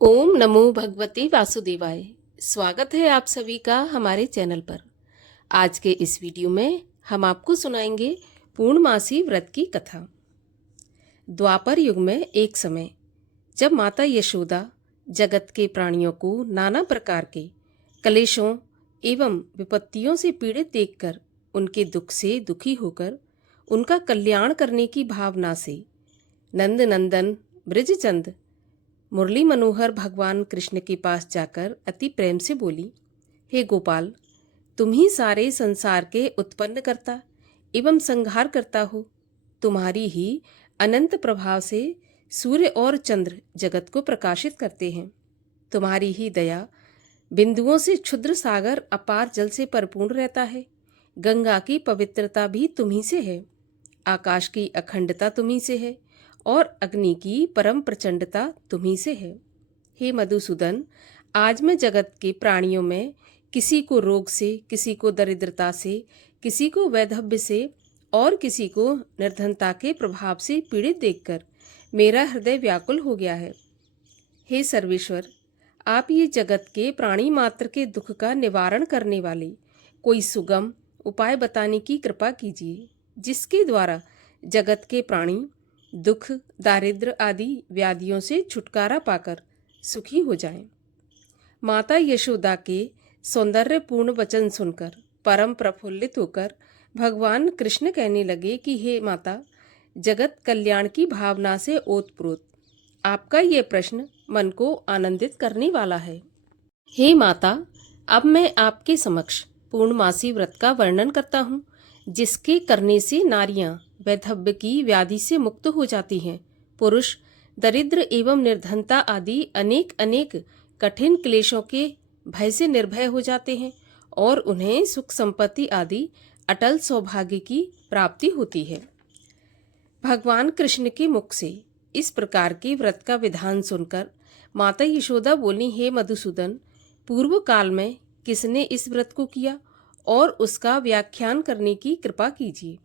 ओम नमो भगवते वासुदेवाय। स्वागत है आप सभी का हमारे चैनल पर। आज के इस वीडियो में हम आपको सुनाएंगे पूर्णमासी व्रत की कथा। द्वापर युग में एक समय जब माता यशोदा जगत के प्राणियों को नाना प्रकार के क्लेशों एवं विपत्तियों से पीड़ित देखकर उनके दुख से दुखी होकर उनका कल्याण करने की भावना से नंद नंदन ब्रजचंद मुरली मनोहर भगवान कृष्ण के पास जाकर अति प्रेम से बोली, हे गोपाल, तुम ही सारे संसार के उत्पन्न करता एवं संहार करता हो। तुम्हारी ही अनंत प्रभाव से सूर्य और चंद्र जगत को प्रकाशित करते हैं। तुम्हारी ही दया बिंदुओं से क्षुद्र सागर अपार जल से परिपूर्ण रहता है। गंगा की पवित्रता भी तुम्ही से है, आकाश की अखंडता तुम्ही से है और अग्नि की परम प्रचंडता तुम्ही से है। हे मधुसूदन, आज मैं जगत के प्राणियों में किसी को रोग से, किसी को दरिद्रता से, किसी को वैधव्य से और किसी को निर्धनता के प्रभाव से पीड़ित देखकर मेरा हृदय व्याकुल हो गया है। हे सर्वेश्वर, आप ये जगत के प्राणी मात्र के दुख का निवारण करने वाले कोई सुगम उपाय बताने की कृपा कीजिए, जिसके द्वारा जगत के प्राणी दुख, दारिद्र आदि व्याधियों से छुटकारा पाकर सुखी हो जाएं। माता यशोदा के सौंदर्यपूर्ण वचन सुनकर परम प्रफुल्लित होकर भगवान कृष्ण कहने लगे कि हे माता, जगत कल्याण की भावना से ओतप्रोत आपका ये प्रश्न मन को आनंदित करने वाला है। हे माता, अब मैं आपके समक्ष पूर्णमासी व्रत का वर्णन करता हूँ, जिसके करने से नारियां वैधव्य की व्याधि से मुक्त हो जाती हैं। पुरुष दरिद्र एवं निर्धनता आदि अनेक अनेक कठिन क्लेशों के भय से निर्भय हो जाते हैं और उन्हें सुख संपत्ति आदि अटल सौभाग्य की प्राप्ति होती है। भगवान कृष्ण के मुख से इस प्रकार के व्रत का विधान सुनकर माता यशोदा बोली, हे मधुसूदन, पूर्व काल में किसने इस व्रत को किया और उसका व्याख्यान करने की कृपा कीजिए।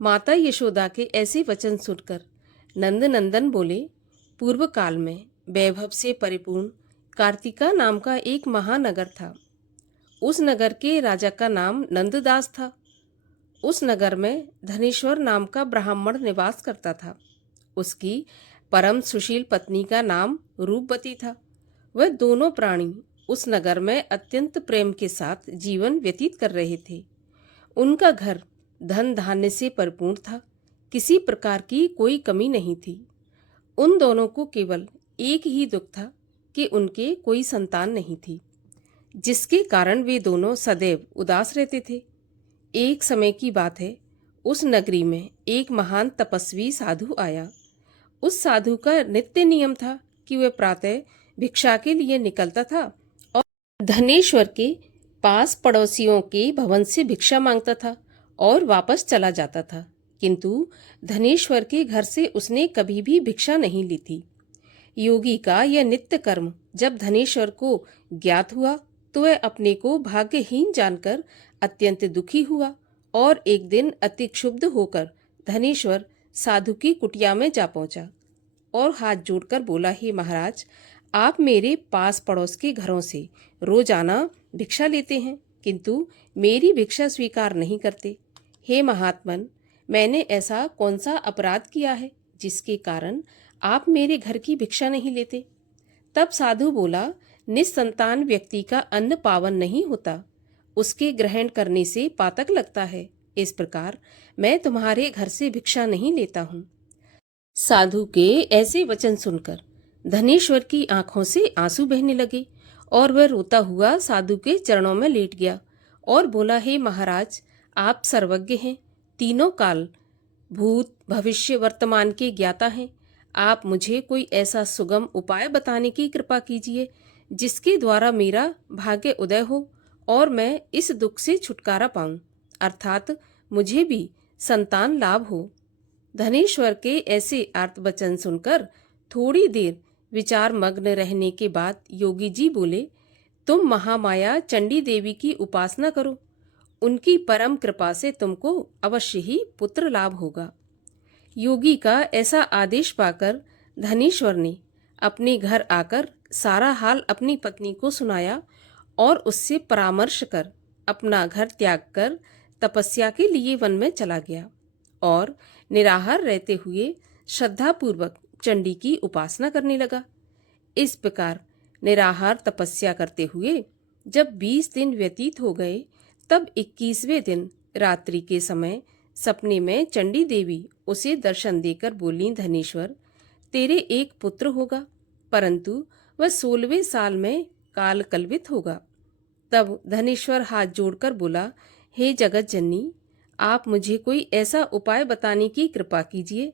माता यशोदा के ऐसे वचन सुनकर नंद नंदन बोले, पूर्व काल में वैभव से परिपूर्ण कार्तिका नाम का एक महानगर था। उस नगर के राजा का नाम नंददास था। उस नगर में धनेश्वर नाम का ब्राह्मण निवास करता था। उसकी परम सुशील पत्नी का नाम रूपवती था। वह दोनों प्राणी उस नगर में अत्यंत प्रेम के साथ जीवन व्यतीत कर रहे थे। उनका घर धन धान्य से परिपूर्ण था, किसी प्रकार की कोई कमी नहीं थी। उन दोनों को केवल एक ही दुख था कि उनके कोई संतान नहीं थी, जिसके कारण वे दोनों सदैव उदास रहते थे। एक समय की बात है, उस नगरी में एक महान तपस्वी साधु आया। उस साधु का नित्य नियम था कि वह प्रातः भिक्षा के लिए निकलता था और धनेश्वर के पास पड़ोसियों के भवन से भिक्षा मांगता था और वापस चला जाता था। किंतु धनेश्वर के घर से उसने कभी भी भिक्षा नहीं ली थी। योगी का यह नित्य कर्म जब धनेश्वर को ज्ञात हुआ तो वह अपने को भाग्यहीन जानकर अत्यंत दुखी हुआ और एक दिन अति क्षुब्ध होकर धनेश्वर साधु की कुटिया में जा पहुंचा और हाथ जोड़कर बोला, हे महाराज, आप मेरे पास पड़ोस के घरों से रोजाना भिक्षा लेते हैं, किंतु मेरी भिक्षा स्वीकार नहीं करते। हे महात्मन, मैंने ऐसा कौन सा अपराध किया है जिसके कारण आप मेरे घर की भिक्षा नहीं लेते? तब साधु बोला, निस्संतान व्यक्ति का अन्न पावन नहीं होता, उसके ग्रहण करने से पातक लगता है। इस प्रकार मैं तुम्हारे घर से भिक्षा नहीं लेता हूँ। साधु के ऐसे वचन सुनकर धनेश्वर की आंखों से आंसू बहने लगे और वह रोता हुआ साधु के चरणों में लेट गया और बोला, हे महाराज, आप सर्वज्ञ हैं, तीनों काल भूत भविष्य वर्तमान के ज्ञाता हैं। आप मुझे कोई ऐसा सुगम उपाय बताने की कृपा कीजिए जिसके द्वारा मेरा भाग्य उदय हो और मैं इस दुख से छुटकारा पाऊं, अर्थात मुझे भी संतान लाभ हो। धनेश्वर के ऐसे आर्तवचन सुनकर थोड़ी देर विचार मग्न रहने के बाद योगी जी बोले, तुम महामाया चंडी देवी की उपासना करो, उनकी परम कृपा से तुमको अवश्य ही पुत्र लाभ होगा। योगी का ऐसा आदेश पाकर धनेश्वर ने अपने घर आकर सारा हाल अपनी पत्नी को सुनाया और उससे परामर्श कर अपना घर त्याग कर तपस्या के लिए वन में चला गया और निराहार रहते हुए श्रद्धापूर्वक चंडी की उपासना करने लगा। इस प्रकार निराहार तपस्या करते हुए जब 20 दिन व्यतीत हो गए, तब 21वें दिन रात्रि के समय सपने में चंडी देवी उसे दर्शन देकर बोली, धनेश्वर, तेरे एक पुत्र होगा, परंतु वह 16वें साल में काल कलवित होगा। तब धनेश्वर हाथ जोड़कर बोला, हे जगत जननी, आप मुझे कोई ऐसा उपाय बताने की कृपा कीजिए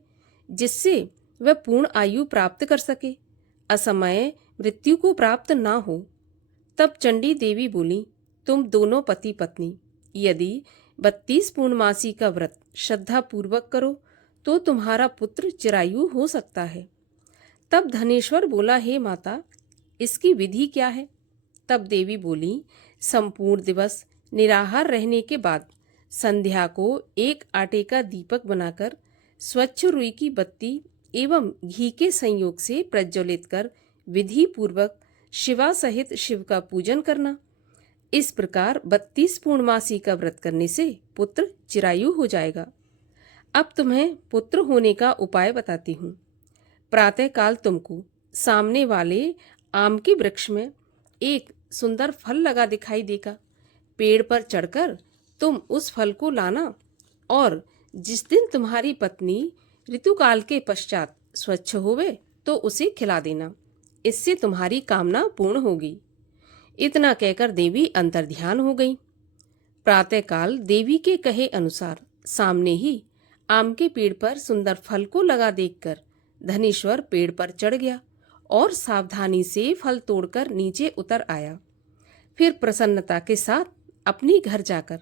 जिससे वह पूर्ण आयु प्राप्त कर सके, असमय मृत्यु को प्राप्त ना हो। तब चंडी देवी बोली, तुम दोनों पति पत्नी यदि 32 पूर्णमासी का व्रत श्रद्धा पूर्वक करो तो तुम्हारा पुत्र चिरायु हो सकता है। तब धनेश्वर बोला, हे माता, इसकी विधि क्या है? तब देवी बोली, संपूर्ण दिवस निराहार रहने के बाद संध्या को एक आटे का दीपक बनाकर स्वच्छ रुई की बत्ती एवं घी के संयोग से प्रज्वलित कर विधि पूर्वक शिवा सहित शिव का पूजन करना। इस प्रकार 32 पूर्णमासी का व्रत करने से पुत्र चिरायु हो जाएगा। अब तुम्हें पुत्र होने का उपाय बताती हूँ। प्रातःकाल तुमको सामने वाले आम के वृक्ष में एक सुंदर फल लगा दिखाई देगा। पेड़ पर चढ़कर तुम उस फल को लाना और जिस दिन तुम्हारी पत्नी ऋतुकाल के पश्चात स्वच्छ होवे तो उसे खिला देना, इससे तुम्हारी कामना पूर्ण होगी। इतना कहकर देवी अंतर्ध्यान हो गई। प्रातःकाल देवी के कहे अनुसार सामने ही आम के पेड़ पर सुंदर फल को लगा देखकर धनेश्वर पेड़ पर चढ़ गया और सावधानी से फल तोड़कर नीचे उतर आया। फिर प्रसन्नता के साथ अपने घर जाकर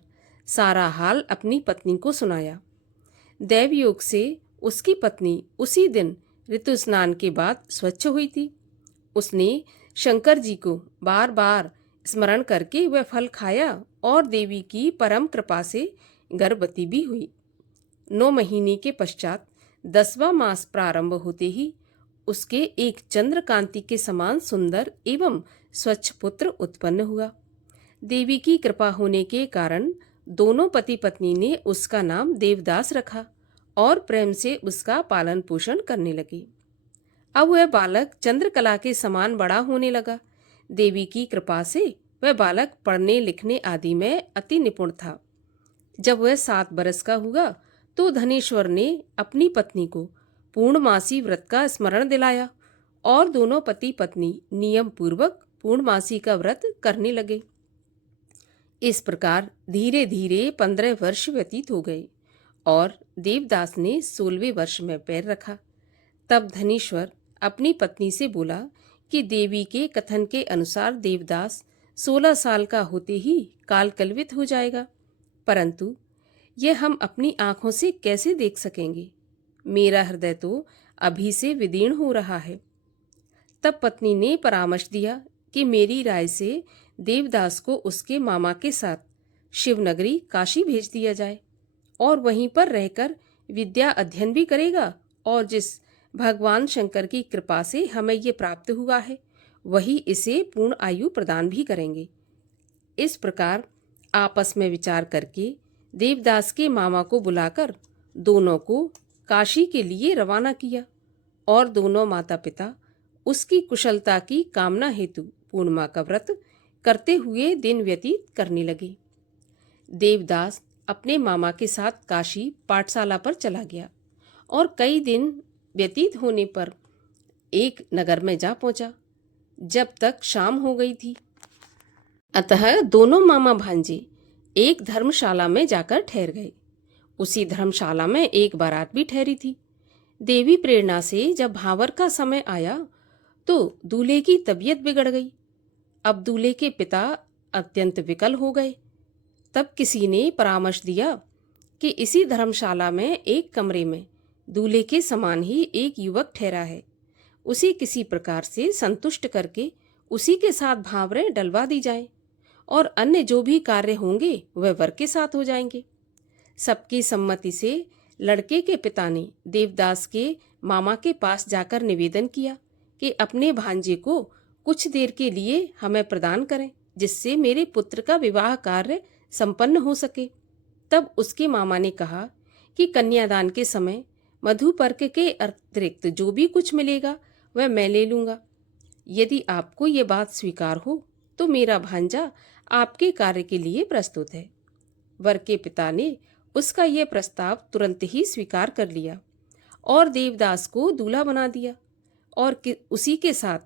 सारा हाल अपनी पत्नी को सुनाया। दैवयोग से उसकी पत्नी उसी दिन ऋतु स्नान के बाद स्वच्छ हुई थी। उसने शंकर जी को बार बार स्मरण करके वह फल खाया और देवी की परम कृपा से गर्भवती भी हुई। 9 महीने के पश्चात 10वां मास प्रारंभ होते ही उसके एक चंद्रकांति के समान सुंदर एवं स्वच्छ पुत्र उत्पन्न हुआ। देवी की कृपा होने के कारण दोनों पति पत्नी ने उसका नाम देवदास रखा और प्रेम से उसका पालन पोषण करने लगे। अब वह बालक चंद्रकला के समान बड़ा होने लगा। देवी की कृपा से वह बालक पढ़ने लिखने आदि में अति निपुण था। जब वह 7 बरस का हुआ तो धनेश्वर ने अपनी पत्नी को पूर्णमासी व्रत का स्मरण दिलाया और दोनों पति पत्नी नियम पूर्वक पूर्णमासी का व्रत करने लगे। इस प्रकार धीरे धीरे 15 वर्ष व्यतीत हो गए और देवदास ने 16वें वर्ष में पैर रखा। तब धनेश्वर अपनी पत्नी से बोला कि देवी के कथन के अनुसार देवदास 16 साल का होते ही काल कलवित हो जाएगा, परंतु यह हम अपनी आंखों से कैसे देख सकेंगे? मेरा हृदय तो अभी से विदीर्ण हो रहा है। तब पत्नी ने परामर्श दिया कि मेरी राय से देवदास को उसके मामा के साथ शिवनगरी काशी भेज दिया जाए और वहीं पर रहकर विद्या अध्ययन भी करेगा और जिस भगवान शंकर की कृपा से हमें ये प्राप्त हुआ है वही इसे पूर्ण आयु प्रदान भी करेंगे। इस प्रकार आपस में विचार करके देवदास के मामा को बुलाकर दोनों को काशी के लिए रवाना किया और दोनों माता पिता उसकी कुशलता की कामना हेतु पूर्णिमा का व्रत करते हुए दिन व्यतीत करने लगे। देवदास अपने मामा के साथ काशी पाठशाला पर चला गया और कई दिन व्यतीत होने पर एक नगर में जा पहुंचा। जब तक शाम हो गई थी, अतः दोनों मामा भांजे एक धर्मशाला में जाकर ठहर गए। उसी धर्मशाला में एक बारात भी ठहरी थी। देवी प्रेरणा से जब भावर का समय आया तो दूल्हे की तबीयत बिगड़ गई। अब दूल्हे के पिता अत्यंत विकल हो गए। तब किसी ने परामर्श दिया कि इसी धर्मशाला में एक कमरे में दूल्हे के समान ही एक युवक ठहरा है, उसे किसी प्रकार से संतुष्ट करके उसी के साथ भावरें डलवा दी जाएं और अन्य जो भी कार्य होंगे वह वर के साथ हो जाएंगे। सबकी सम्मति से लड़के के पिता ने देवदास के मामा के पास जाकर निवेदन किया कि अपने भांजे को कुछ देर के लिए हमें प्रदान करें, जिससे मेरे पुत्र का विवाह कार्य संपन्न हो सके। तब उसके मामा ने कहा कि कन्यादान के समय मधुपर्क के अतिरिक्त जो भी कुछ मिलेगा वह मैं ले लूँगा। यदि आपको ये बात स्वीकार हो तो मेरा भांजा आपके कार्य के लिए प्रस्तुत है। वर के पिता ने उसका यह प्रस्ताव तुरंत ही स्वीकार कर लिया और देवदास को दूल्हा बना दिया और उसी के साथ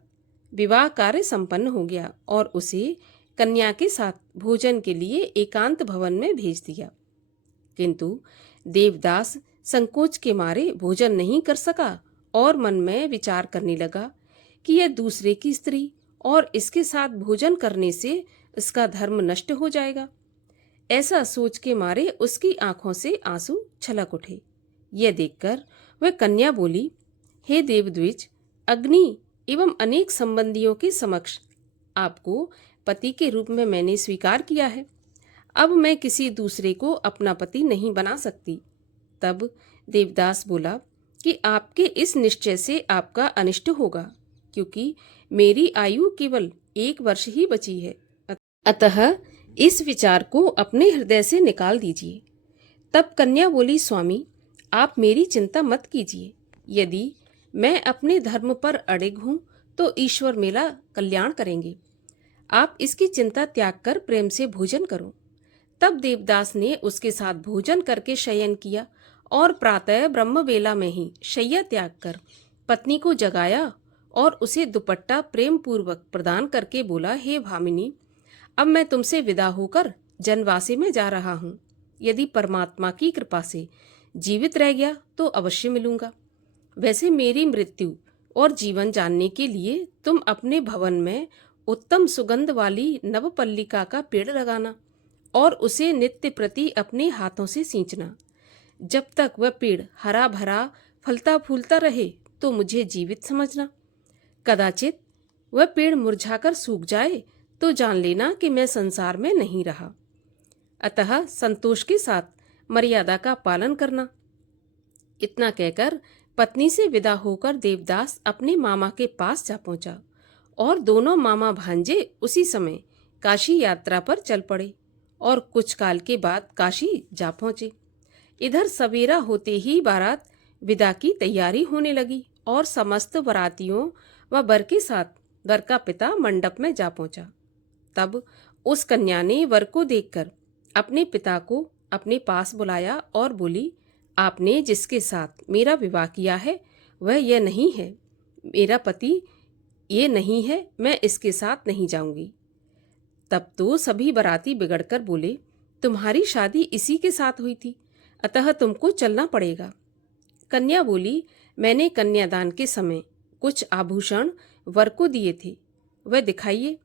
विवाह कार्य संपन्न हो गया और उसे कन्या के साथ भोजन के लिए एकांत भवन में भेज दिया। किंतु देवदास संकोच के मारे भोजन नहीं कर सका और मन में विचार करने लगा कि यह दूसरे की स्त्री और इसके साथ भोजन करने से इसका धर्म नष्ट हो जाएगा। ऐसा सोच के मारे उसकी आंखों से आंसू छलक उठे। यह देखकर वह कन्या बोली, हे देवद्विज, अग्नि एवं अनेक संबंधियों के समक्ष आपको पति के रूप में मैंने स्वीकार किया है। अब मैं किसी दूसरे को अपना पति नहीं बना सकती। तब देवदास बोला कि आपके इस निश्चय से आपका अनिष्ट होगा, क्योंकि मेरी आयु केवल 1 वर्ष ही बची है। अतः इस विचार को अपने हृदय से निकाल दीजिए। तब कन्या बोली, स्वामी, आप मेरी चिंता मत कीजिए। यदि मैं अपने धर्म पर अडिग हूँ तो ईश्वर मेरा कल्याण करेंगे। आप इसकी चिंता त्याग कर प्रेम से भोजन करो। तब देवदास ने उसके साथ भोजन करके शयन किया और प्रातः ब्रह्मवेला में ही शय्या त्याग कर पत्नी को जगाया और उसे दुपट्टा प्रेम पूर्वक प्रदान करके बोला, हे भामिनी, अब मैं तुमसे विदा होकर जनवासी में जा रहा हूँ। यदि परमात्मा की कृपा से जीवित रह गया तो अवश्य मिलूंगा। वैसे मेरी मृत्यु और जीवन जानने के लिए तुम अपने भवन में उत्तम सुगंध वाली नवपल्लिका का पेड़ लगाना और उसे नित्य प्रति अपने हाथों से सींचना। जब तक वह पेड़ हरा भरा फलता फूलता रहे तो मुझे जीवित समझना। कदाचित वह पेड़ मुरझाकर सूख जाए तो जान लेना कि मैं संसार में नहीं रहा। अतः संतोष के साथ मर्यादा का पालन करना। इतना कहकर पत्नी से विदा होकर देवदास अपने मामा के पास जा पहुंचा और दोनों मामा भांजे उसी समय काशी यात्रा पर चल पड़े और कुछ काल के बाद काशी जा पहुंचे। इधर सवेरा होते ही बारात विदा की तैयारी होने लगी और समस्त बारातियों व वर के साथ वर का पिता मंडप में जा पहुंचा। तब उस कन्या ने वर को देखकर अपने पिता को अपने पास बुलाया और बोली, आपने जिसके साथ मेरा विवाह किया है वह यह नहीं है। मेरा पति ये नहीं है, मैं इसके साथ नहीं जाऊंगी। तब तो सभी बाराती बिगड़कर बोले, तुम्हारी शादी इसी के साथ हुई थी, अतः तुमको चलना पड़ेगा। कन्या बोली, मैंने कन्यादान के समय कुछ आभूषण वर को दिए थे, वह दिखाइए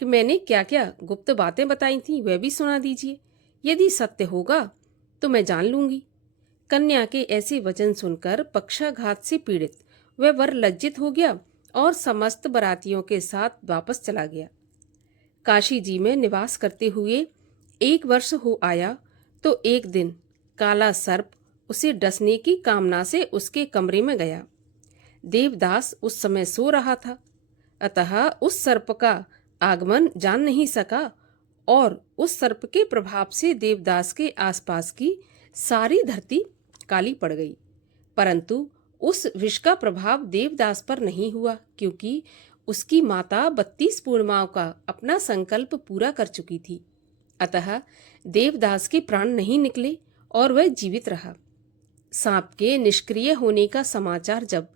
कि मैंने क्या क्या गुप्त बातें बताई थी, वह भी सुना दीजिए। यदि सत्य होगा तो मैं जान लूंगी। कन्या के ऐसे वचन सुनकर पक्षाघात से पीड़ित वह वर लज्जित हो गया और समस्त बारातियों के साथ वापस चला गया। काशी जी में निवास करते हुए 1 वर्ष हो आया तो एक दिन काला सर्प उसे डसने की कामना से उसके कमरे में गया। देवदास उस समय सो रहा था, अतः उस सर्प का आगमन जान नहीं सका और उस सर्प के प्रभाव से देवदास के आसपास की सारी धरती काली पड़ गई। परंतु उस विष का प्रभाव देवदास पर नहीं हुआ, क्योंकि उसकी माता 32 पूर्णिमाओं का अपना संकल्प पूरा कर चुकी थी। अतः देवदास के प्राण नहीं निकले और वह जीवित रहा। सांप के निष्क्रिय होने का समाचार जब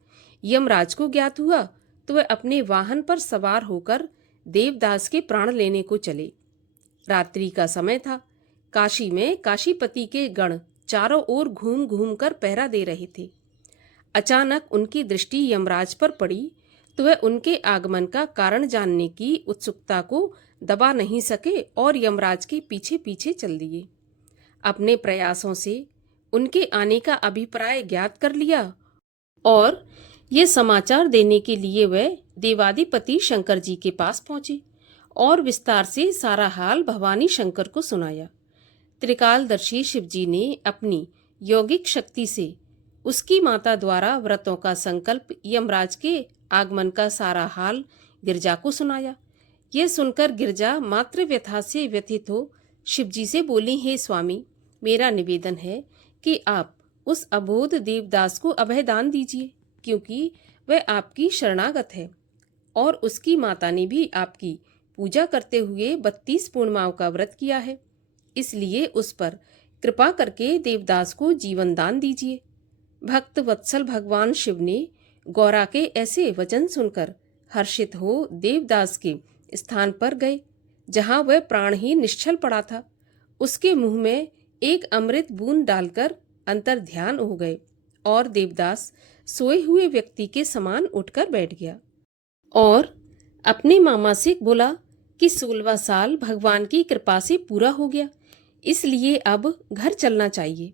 यमराज को ज्ञात हुआ तो वह अपने वाहन पर सवार होकर देवदास के प्राण लेने को चले। रात्रि का समय था। काशी में काशीपति के गण चारों ओर घूम घूम कर पहरा दे रहे थे। अचानक उनकी दृष्टि यमराज पर पड़ी तो वह उनके आगमन का कारण जानने की उत्सुकता को दबा नहीं सके और यमराज के पीछे पीछे चल दिए। अपने प्रयासों से उनके आने का अभिप्राय ज्ञात कर लिया और ये समाचार देने के लिए वह देवाधिपति शंकर जी के पास पहुंचे और विस्तार से सारा हाल भवानी शंकर को सुनाया। त्रिकालदर्शी शिव जी ने अपनी यौगिक शक्ति से उसकी माता द्वारा व्रतों का संकल्प यमराज के आगमन का सारा हाल गिरजा को सुनाया। यह सुनकर गिरजा मात्र व्यथा से व्यथित हो शिवजी से बोली, हे स्वामी, मेरा निवेदन है कि आप उस अबोध देवदास को अभयदान दीजिए, क्योंकि वह आपकी शरणागत है और उसकी माता ने भी आपकी पूजा करते हुए 32 पूर्णिमाओं का व्रत किया है। इसलिए उस पर कृपा करके देवदास को जीवन दान दीजिए। भक्त वत्सल भगवान शिव ने गौरा के ऐसे वचन सुनकर हर्षित हो देवदास के स्थान पर गए, जहां वह प्राणहीन निश्चल पड़ा था। उसके मुंह में एक अमृत बूंद डालकर अंतर ध्यान हो गए और देवदास सोए हुए व्यक्ति के समान उठकर बैठ गया और अपने मामा से बोला कि 16वां साल भगवान की कृपा से पूरा हो गया, इसलिए अब घर चलना चाहिए।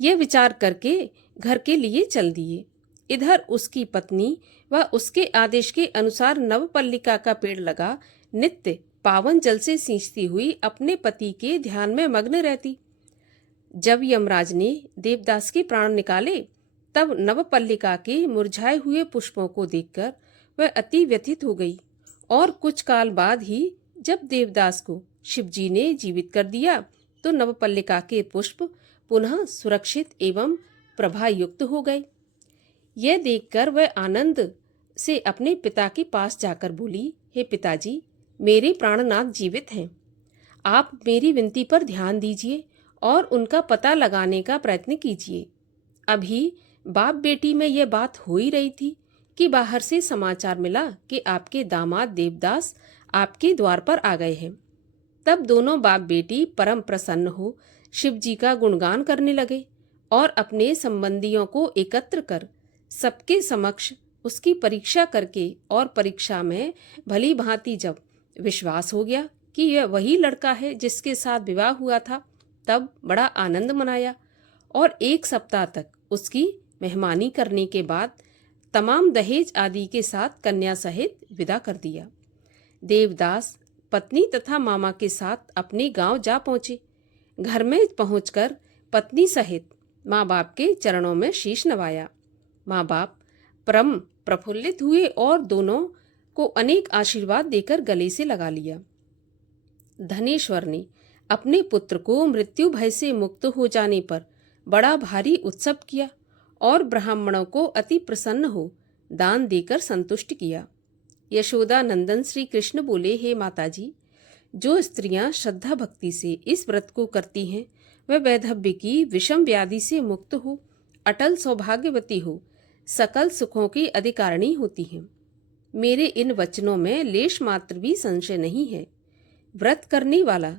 यह विचार करके घर के लिए चल दिए। इधर उसकी पत्नी व उसके आदेश के अनुसार नवपल्लिका का पेड़ लगा नित्य पावन जल से सींचती हुई अपने पति के ध्यान में मग्न रहती। जब यमराज ने देवदास के प्राण निकाले, तब नवपल्लिका के मुरझाए हुए पुष्पों को देखकर वह अति व्यथित हो गई और कुछ काल बाद ही जब देवदास को शिवजी ने जीवित कर दिया, तो नवपल्लिका के पुष्प पुनः सुरक्षित एवं प्रभायुक्त हो गए। यह देखकर वह आनंद से अपने पिता के पास जाकर बोली, हे पिताजी, मेरे प्राणनाथ जीवित हैं। आप मेरी विनती पर ध्यान दीजिए और उनका पता लगाने का प्रयत्न कीजिए। अभी बाप बेटी में यह बात हो ही रही थी कि बाहर से समाचार मिला कि आपके दामाद देवदास आपके द्वार पर आ गए हैं। तब दोनों बाप बेटी परम प्रसन्न हो शिवजी का गुणगान करने लगे और अपने संबंधियों को एकत्र कर सबके समक्ष उसकी परीक्षा करके, और परीक्षा में भली भांति जब विश्वास हो गया कि यह वही लड़का है जिसके साथ विवाह हुआ था, तब बड़ा आनंद मनाया और 1 सप्ताह तक उसकी मेहमानी करने के बाद तमाम दहेज आदि के साथ कन्या सहित विदा कर दिया। देवदास पत्नी तथा मामा के साथ अपने गांव जा पहुंचे। घर में पहुंचकर पत्नी सहित माँ बाप के चरणों में शीश नवाया। माँ बाप परम प्रफुल्लित हुए और दोनों को अनेक आशीर्वाद देकर गले से लगा लिया। धनेश्वर ने अपने पुत्र को मृत्यु भय से मुक्त हो जाने पर बड़ा भारी उत्सव किया और ब्राह्मणों को अति प्रसन्न हो दान देकर संतुष्ट किया। यशोदा नंदन श्री कृष्ण बोले, हे माताजी, जो स्त्रियां श्रद्धा भक्ति से इस व्रत को करती हैं, वह वैधव्य की विषम व्याधि से मुक्त हो, अटल सौभाग्यवती हो, सकल सुखों की अधिकारिणी होती हैं। मेरे इन वचनों में लेश मात्र भी संशय नहीं है। व्रत करने वाला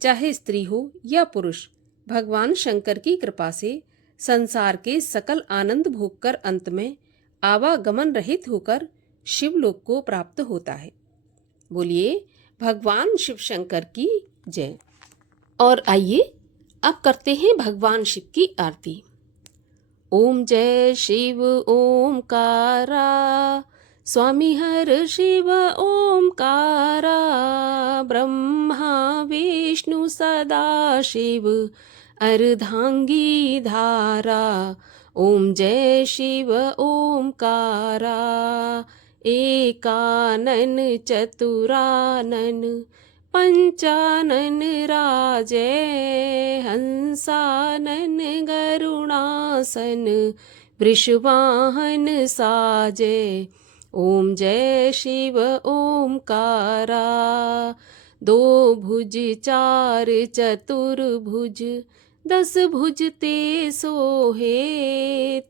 चाहे स्त्री हो या पुरुष, भगवान शंकर की कृपा से संसार के सकल आनंद भोगकर अंत में आवागमन रहित होकर शिवलोक को प्राप्त होता है। बोलिए भगवान शिव शंकर की जय। और आइए अब करते हैं भगवान शिव की आरती। ओम जय शिव ओमकारा, स्वामी हर शिव ओमकारा, ब्रह्मा विष्णु सदा शिव अर्धांगी धारा। ओम जय शिव ओमकारा, एकानन चतुरानन पंचानन राजै, हंसानन गरुणासन वृषवाहन साजै। ओम जय शिव ओमकारा, 2 भुज 4 चतुर्भुज 10 भुज ते सोहे,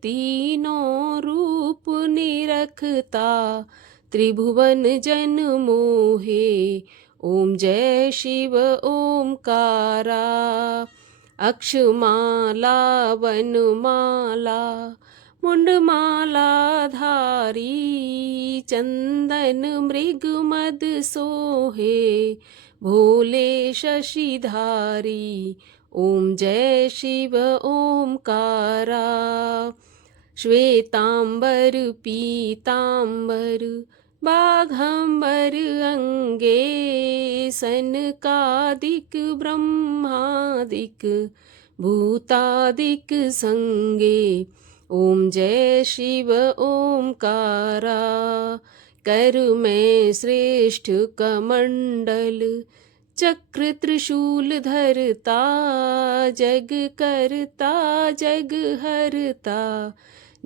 तीनों रूप निरखता त्रिभुवन जन मोहे। ओम जय शिव ओमकारा, अक्षमाला वनमाला मुंडमाला धारी, चंदन मृग मद सोहे, भोले शशिधारी। ओम जय शिव ओमकारा, श्वेतांबर पीतांबर बाघंबर अंगे, सनकादिक ब्रह्मादिक भूतादिक संगे। ओम जय शिव ओमकारा, करु में श्रेष्ठ कमंडल, चक्र त्रिशूल धरता, जग करता जग हरता,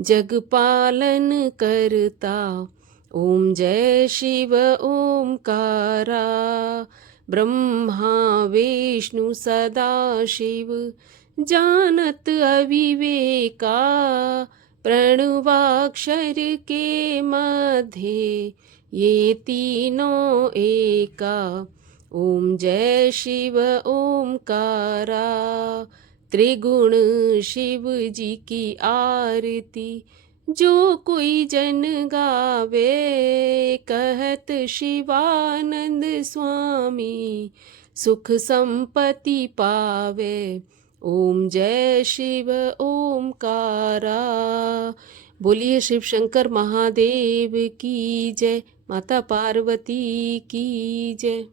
जग पालन करता। ओम जय शिव ओमकारा, ब्रह्मा विष्णु सदा शिव, जानत अविवेका, प्रणवाक्षर के मध्य ये तीनों एका। ओम जय शिव ओमकारा, त्रिगुण शिव जी की आरती, जो कोई जन गावे, कहत शिवानंद स्वामी, सुख संपत्ति पावे। ओम जय शिव ओमकारा। बोलिए शिव शंकर महादेव की जय, माता पार्वती की जय।